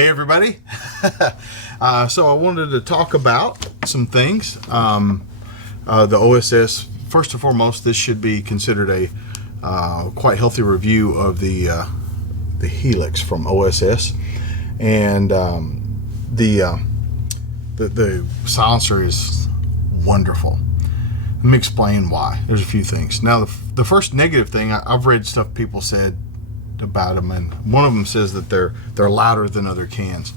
Hey everybody. So I wanted to talk about some things. The OSS, first and foremost, this should be considered a quite healthy review of the Helix from OSS. And the silencer is wonderful. Let me explain why. There's a few things. Now, the first negative thing, I've read stuff people said about them, and one of them says that they're louder than other cans.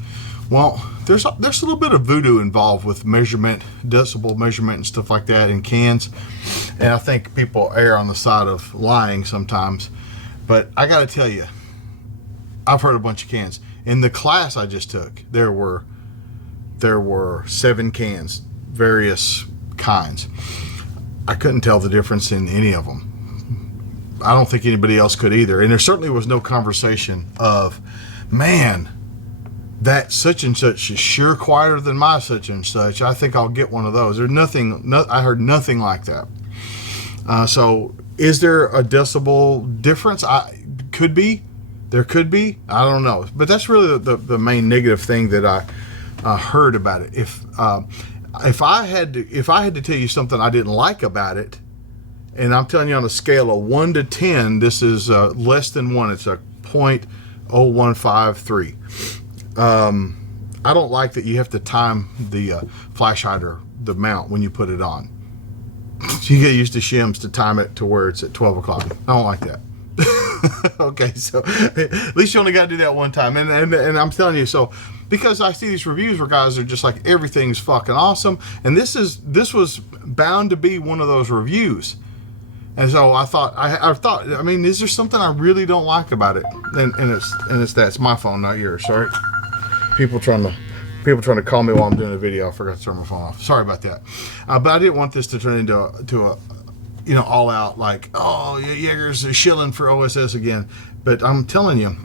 Well, there's a little bit of voodoo involved with measurement, decibel measurement and stuff like that in cans, and I think people err on the side of lying sometimes. But I got to tell you, I've heard a bunch of cans. In the class I just took, there were 7 cans, various kinds. I couldn't tell the difference in any of them. I don't think anybody else could either. And there certainly was no conversation of, man, that such and such is sure quieter than my such and such. I think I'll get one of those. There's nothing, I heard nothing like that. So is there a decibel difference? Could be. There could be. I don't know. But that's really the main negative thing that I heard about it. If I had to tell you something I didn't like about it, and I'm telling you on a scale of 1 to 10, this is less than 1. It's a 0.0153. I don't like that you have to time the flash hider, the mount, when you put it on. You get used to shims to time it to where it's at 12 o'clock. I don't like that. Okay, so at least you only got to do that one time. And I'm telling you, so because I see these reviews where guys are just like, everything's fucking awesome, and this was bound to be one of those reviews. And so I thought, I mean, is there something I really don't like about it? And it's that. It's my phone, not yours. Sorry. People trying to call me while I'm doing a video. I forgot to turn my phone off. Sorry about that. But I didn't want this to turn into a all out like, oh, Jaeger's shilling for OSS again. But I'm telling you,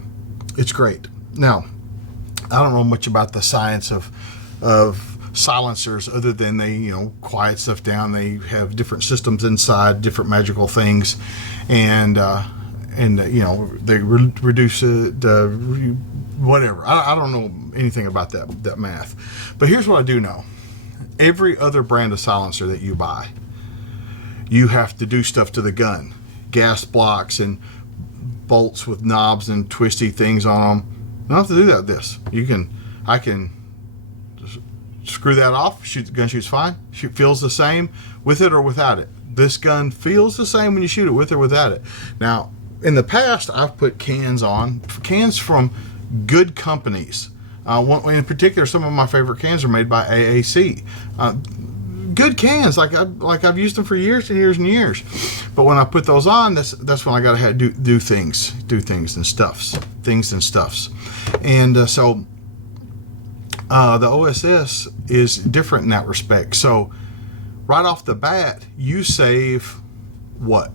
it's great. Now, I don't know much about the science of silencers other than they quiet stuff down. They have different systems inside, different magical things, and they reduce the whatever. I don't know anything about that math, but here's what I do know. Every other brand of silencer that you buy, you have to do stuff to the gun, gas blocks and bolts with knobs and twisty things on them. You don't have to do that with this. I can screw that off. The gun shoots fine. Feels the same with it or without it. This gun feels the same when you shoot it with or without it. Now, in the past, I've put cans from good companies. In particular, some of my favorite cans are made by AAC. Good cans, like I've used them for years and years and years. But when I put those on, that's when I got to do things and stuffs. And so the OSS is different in that respect. So right off the bat, you save what,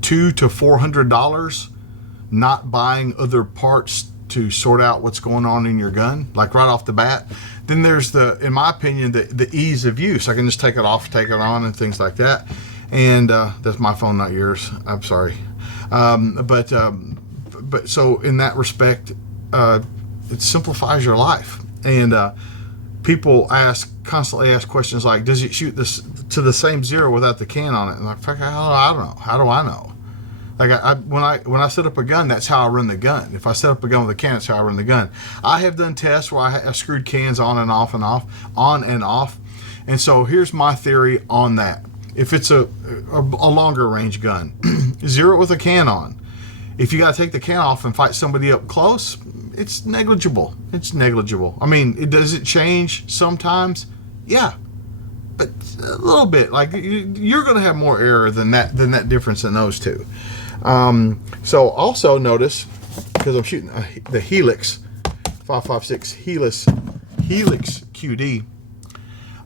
$200 to $400 not buying other parts to sort out what's going on in your gun, like right off the bat. Then there's in my opinion, the ease of use. I can just take it off, take it on, and things like that. And that's my phone, not yours. I'm sorry. But so in that respect, it simplifies your life. And people constantly ask questions like, does it shoot this to the same zero without the can on it? And I'm like, I don't know. How do I know? Like when I set up a gun, that's how I run the gun. If I set up a gun with a can, that's how I run the gun. I have done tests where I screwed cans on and off. And so here's my theory on that. If it's a longer range gun, zero it with a can on. If you got to take the can off and fight somebody up close, it's negligible. I mean, does it change sometimes? Yeah, but a little bit. Like you're going to have more error than that difference in those two. So also notice, because I'm shooting the Helix 5.56 Helix QD,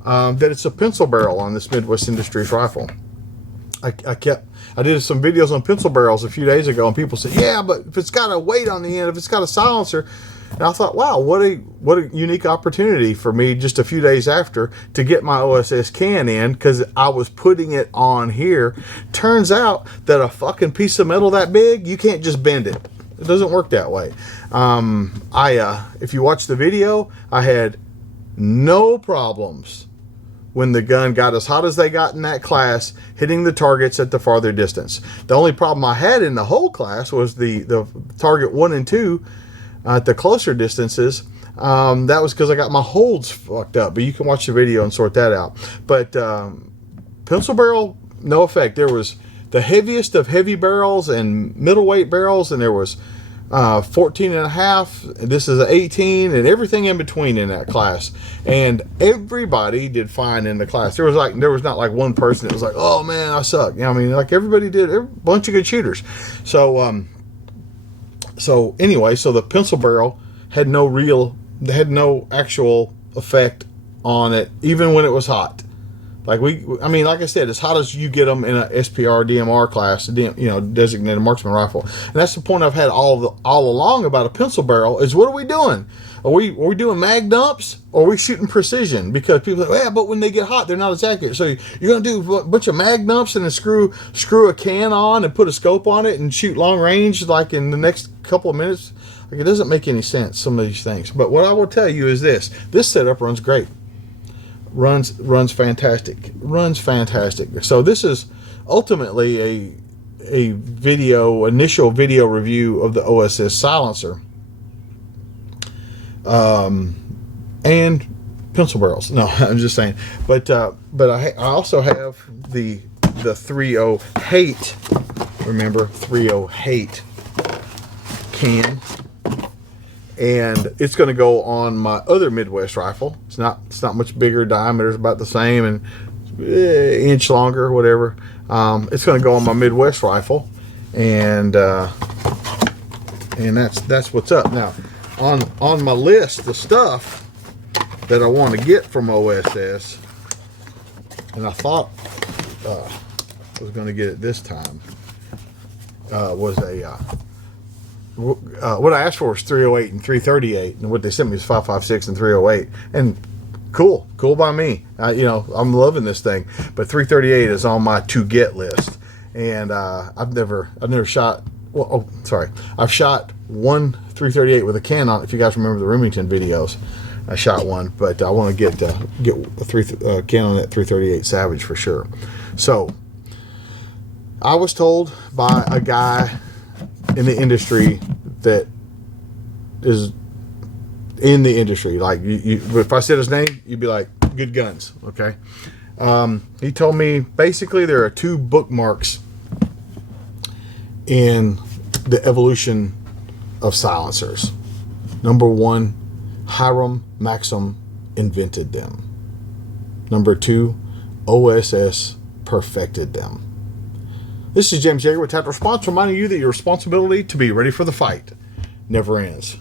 that it's a pencil barrel on this Midwest Industries rifle. I did some videos on pencil barrels a few days ago, and people said, yeah, but if it's got a weight on the end, if it's got a silencer. And I thought, wow, what a unique opportunity for me just a few days after to get my OSS can in, because I was putting it on here. Turns out that a fucking piece of metal that big, you can't just bend it. It doesn't work that way. If you watch the video, I had no problems when the gun got as hot as they got in that class, hitting the targets at the farther distance. The only problem I had in the whole class was the target 1 and 2 at the closer distances. That was because I got my holds fucked up, but you can watch the video and sort that out. But pencil barrel, no effect. There was the heaviest of heavy barrels and middleweight barrels, and there was 14 and a half. This is an 18, and everything in between in that class. And everybody did fine in the class. There was not like one person that was like, oh man, I suck. You know, I mean, like everybody did, a bunch of good shooters. So anyway, so the pencil barrel had no actual effect on it, even when it was hot. Like like I said, as hot as you get them in a SPR DMR class, designated marksman rifle. And that's the point I've had all along about a pencil barrel is, what are we doing? Are we doing mag dumps, or are we shooting precision? Because people say, yeah, but when they get hot, they're not as accurate. So you're going to do a bunch of mag dumps and then screw a can on and put a scope on it and shoot long range like in the next couple of minutes? Like, it doesn't make any sense, some of these things. But what I will tell you is this setup runs great. Runs fantastic. So this is ultimately a initial video review of the OSS silencer and pencil barrels. No, I'm just saying. But I also have the 3.0 Hate. Remember, 3.0 Hate can. And it's going to go on my other Midwest rifle. It's not much bigger. Diameter is about the same, and inch longer, whatever. It's going to go on my Midwest rifle, and that's what's up. Now, on my list, the stuff that I want to get from OSS, and I thought I was going to get it this time, was a what I asked for was 308 and 338, and what they sent me was 5.56 and 308, and cool by me. I'm loving this thing, but 338 is on my to get list, and I've never shot. I've shot one 338 with a can on. If you guys remember the Remington videos, I shot one, but I want to get a can on that 338 Savage for sure. So I was told by a guy in the industry that is in the industry, like if I said his name, you'd be like, good guns. Okay. He told me basically there are two bookmarks in the evolution of silencers. Number one, Hiram Maxim invented them. Number two, OSS perfected them. This is James Yeager with Tactical Response, reminding you that your responsibility to be ready for the fight never ends.